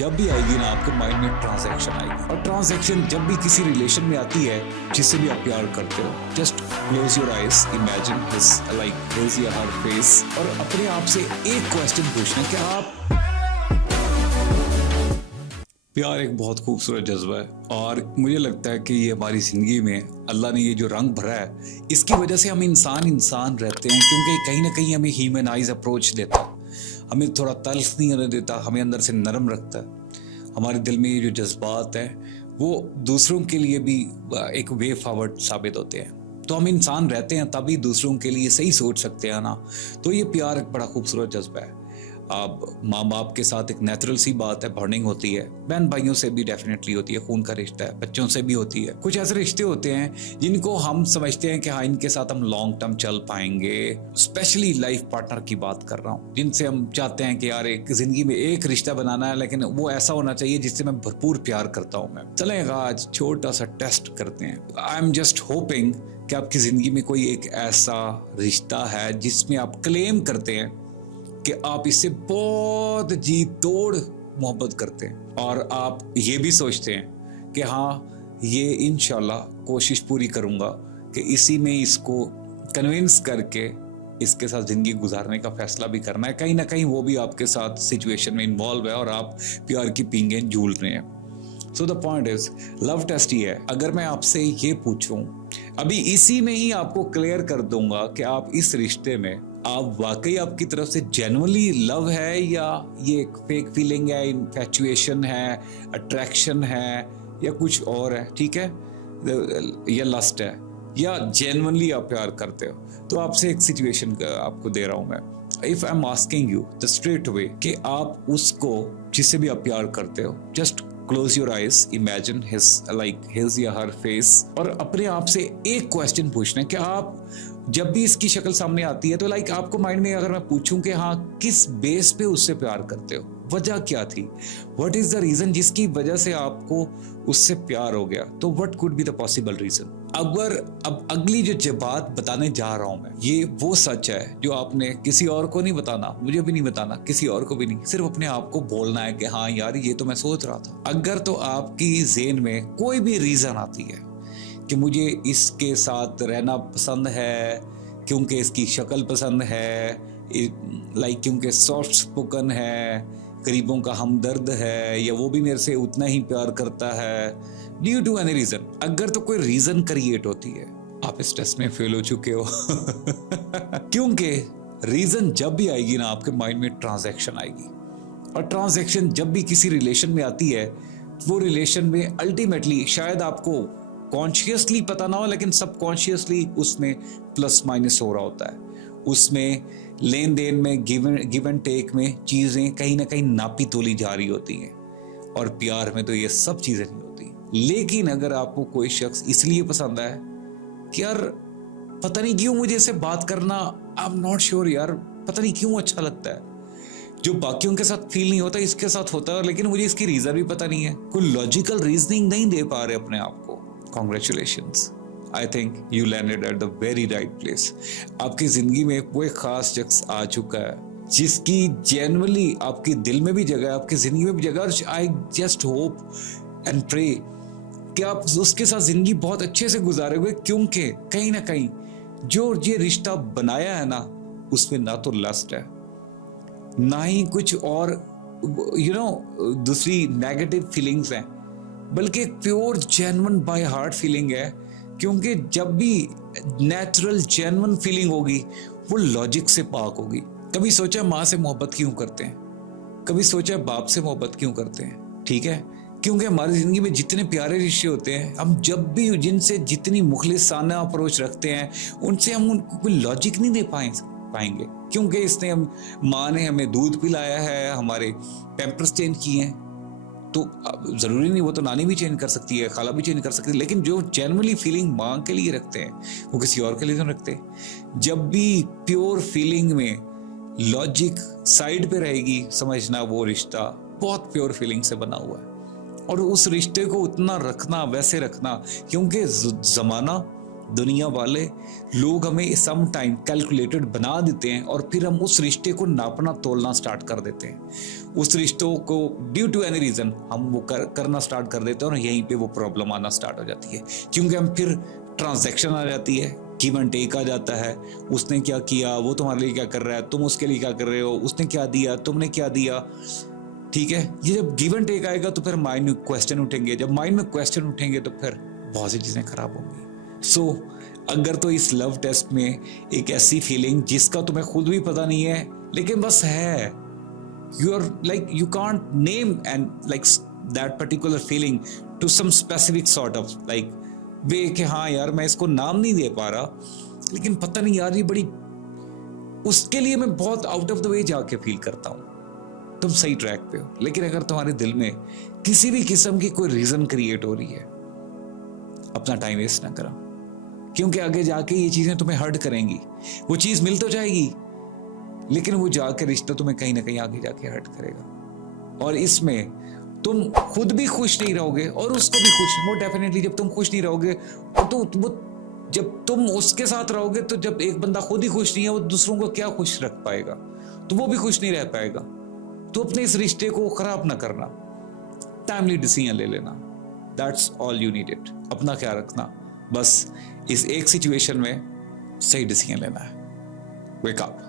जब भी आएगी ना आपके माइंड में ट्रांजैक्शन आएगी, और ट्रांजैक्शन जब भी किसी रिलेशन में आती है जिससे भी आप प्यार करते हो, just close your eyes, imagine his like his या हर फेस, और अपने आप से एक क्वेश्चन पूछना कि आप प्यार एक बहुत खूबसूरत जज्बा है, और मुझे लगता है कि ये हमारी ज़िंदगी में अल्लाह ने ये जो रंग भरा है इसकी वजह से हम इंसान रहते हैं, क्योंकि कहीं ना कहीं हमें ह्यूमनाइज अप्रोच देता है, हमें थोड़ा तल्ख नहीं होने देता, हमें अंदर से नरम रखता है। हमारे दिल में ये जो जज्बात हैं वो दूसरों के लिए भी एक वे फॉरवर्ड साबित होते हैं। तो हम इंसान रहते हैं तभी दूसरों के लिए सही सोच सकते हैं ना। तो ये प्यार एक बड़ा खूबसूरत जज्बा है। अब माँ बाप के साथ एक नेचुरल सी बात है, बॉन्डिंग होती है, बहन भाइयों से भी डेफिनेटली होती है, खून का रिश्ता है, बच्चों से भी होती है। कुछ ऐसे रिश्ते होते हैं जिनको हम समझते हैं कि हाँ इनके साथ हम लॉन्ग टर्म चल पाएंगे। स्पेशली लाइफ पार्टनर की बात कर रहा हूँ, जिनसे हम चाहते हैं कि यार एक जिंदगी में एक रिश्ता बनाना है, लेकिन वो ऐसा होना चाहिए जिससे मैं भरपूर प्यार करता हूँ। मैं चलेगा आज छोटा सा टेस्ट करते हैं। आई एम जस्ट होपिंग कि आपकी जिंदगी में कोई एक ऐसा रिश्ता है जिसमें आप क्लेम करते हैं कि आप इससे बहुत जी तोड़ मोहब्बत करते हैं, और आप ये भी सोचते हैं कि हाँ ये इंशाल्लाह कोशिश पूरी करूंगा कि इसी में इसको कन्विंस करके इसके साथ ज़िंदगी गुजारने का फैसला भी करना है। कहीं ना कहीं वो भी आपके साथ सिचुएशन में इन्वॉल्व है और आप प्यार की पींगें झूल रहे हैं। So the point is, love test ही है। अगर मैं आपसे ये पूछूं, अभी इसी में ही आपको क्लियर कर दूंगा कि आप इस रिश्ते में आप वाकई आपकी तरफ से जेन्युइनली लव है या ये एक फेक फीलिंग है, इन्फैचुएशन है, अट्रैक्शन है, या कुछ और है, ठीक है, या लस्ट है, या जेन्युइनली आप प्यार करते हो। तो आपसे एक सिचुएशन आपको दे रहा हूं मैं। If I am asking you the straight way कि आप उसको जिससे भी आप प्यार करते हो, just close your eyes, imagine his like his या हर फेस, और अपने आप से एक क्वेश्चन पूछना है कि आप जब भी इसकी शक्ल सामने आती है तो लाइक आपको माइंड में अगर मैं पूछूं कि हाँ किस बेस पे उससे प्यार करते हो, वजह क्या थी, व्हाट इज द रीजन जिसकी वजह से आपको उससे प्यार हो गया, तो what could be the possible reason. अगर अब अगली जो बात बताने जा रहा हूं मैं, ये वो सच है जो आपने किसी और को नहीं बताना, मुझे भी नहीं बताना, किसी और को भी नहीं, सिर्फ अपने आप को बोलना है कि हाँ यार ये तो मैं सोच रहा था। अगर तो आपकी ज़हन में कोई भी रीजन आती है कि मुझे इसके साथ रहना पसंद है क्योंकि इसकी शक्ल पसंद है, लाइक क्योंकि सॉफ्ट स्पोकन है, करीबों का हमदर्द है, या वो भी मेरे से उतना ही प्यार करता है, ड्यू टू एनी रीजन, अगर तो कोई रीजन क्रिएट होती है, आप इस टेस्ट में फेल हो चुके हो। क्योंकि रीजन जब भी आएगी ना आपके माइंड में ट्रांजैक्शन आएगी, और ट्रांजैक्शन जब भी किसी रिलेशन में आती है, वो रिलेशन में अल्टीमेटली शायद आपको कॉन्शियसली पता ना हो, लेकिन सबकॉन्शियसली उसमें प्लस माइनस हो रहा होता है, उसमें लेन देन में गिव एंड टेक में चीजें कहीं ना कहीं नापी तोली जा रही होती हैं, और प्यार में तो ये सब चीजें नहीं होती। लेकिन अगर आपको कोई शख्स इसलिए पसंद है कि यार पता नहीं क्यों मुझे इससे बात करना, आई एम नॉट श्योर यार, पता नहीं क्यों अच्छा लगता है, जो बाकियों के साथ फील नहीं होता इसके साथ होता है, लेकिन मुझे इसकी रीजन भी पता नहीं है, कोई लॉजिकल रीजनिंग नहीं दे पा रहे अपने आप को। Congratulations, I think you landed at the very right place. आपकी जिंदगी में कोई खास शख्स आ चुका है जिसकी जेन्युइनली आपके दिल में भी जगह है, आपकी जिंदगी में भी जगह, और I just hope and pray कि आप उसके साथ जिंदगी बहुत अच्छे से गुजारोगे, क्योंकि कहीं ना कहीं जो ये रिश्ता बनाया है ना, उसमें ना तो लस्ट है ना ही कुछ और दूसरी नेगेटिव फीलिंग्स हैं, बल्कि एक pure genuine by heart feeling है। क्योंकि जब भी नेचुरल जेन्युइन फीलिंग होगी वो लॉजिक से पाक होगी। कभी सोचा माँ से मोहब्बत क्यों करते हैं, कभी सोचा बाप से मोहब्बत क्यों करते हैं, ठीक है, क्योंकि हमारी जिंदगी में जितने प्यारे रिश्ते होते हैं, हम जब भी जिनसे जितनी मुखलिसाना अप्रोच रखते हैं, उनसे हम उनको कोई लॉजिक नहीं दे पाएंगे, क्योंकि इसने माँ ने हमें दूध पिलाया है, हमारे पैम्पर्स चेंज किए हैं, तो ज़रूरी नहीं वो तो नानी भी चेंज कर सकती है, खाला भी चेंज कर सकती है, लेकिन जो जेन्युइनली फीलिंग माँ के लिए रखते हैं वो किसी और के लिए नहीं रखते। जब भी प्योर फीलिंग में लॉजिक साइड पे रहेगी, समझना वो रिश्ता बहुत प्योर फीलिंग से बना हुआ है, और उस रिश्ते को उतना रखना, वैसे रखना, क्योंकि ज़माना दुनिया वाले लोग हमें सम टाइम कैलकुलेटेड बना देते हैं और फिर हम उस रिश्ते को नापना तोलना स्टार्ट कर देते हैं। उस रिश्तों को ड्यू टू एनी रीजन हम वो करना स्टार्ट कर देते हैं और यहीं पे वो प्रॉब्लम आना स्टार्ट हो जाती है, क्योंकि हम फिर ट्रांजैक्शन आ जाती है, गिव एंड टेक आ जाता है। उसने क्या किया, वो तुम्हारे लिए क्या कर रहा है, तुम उसके लिए क्या कर रहे हो, उसने क्या दिया, तुमने क्या दिया। ठीक है, ये जब गिव एंड टेक आएगा तो फिर माइंड में क्वेश्चन उठेंगे, जब माइंड में क्वेश्चन उठेंगे तो फिर बहुत सी चीजें खराब होंगी। सो अगर तो इस लव टेस्ट में एक ऐसी फीलिंग जिसका तुम्हें खुद भी पता नहीं है लेकिन बस है, you are like you can't name and like that particular feeling to some specific sort of like way कि हाँ यार मैं इसको नाम नहीं दे पा रहा, लेकिन पता नहीं यार ये बड़ी, उसके लिए मैं बहुत आउट ऑफ द वे जाके फील करता हूं। तुम सही ट्रैक पे हो, लेकिन अगर तुम्हारे दिल में किसी भी किस्म की कोई रीजन क्रिएट हो रही है, अपना टाइम वेस्ट ना करो, क्योंकि आगे जाके ये चीजें तुम्हें हर्ट करेंगी। वो चीज मिल तो जाएगी लेकिन वो जाके रिश्ता तुम्हें कहीं ना कहीं आगे जाके हर्ट करेगा, और इसमें तुम खुद भी खुश नहीं रहोगे और उसको भी खुश, वो डेफिनेटली जब तुम खुश नहीं रहोगे तो वो जब तुम उसके साथ रहोगे तो जब एक बंदा खुद ही खुश नहीं है वो दूसरों को क्या खुश रख पाएगा, तो वो भी खुश नहीं रह पाएगा। तो अपने इस रिश्ते को खराब ना करना, टाइमली डिसीजन ले लेना, that's all you need it. अपना ख्याल रखना, बस इस एक सिचुएशन में सही डिसीजन लेना है। Wake up.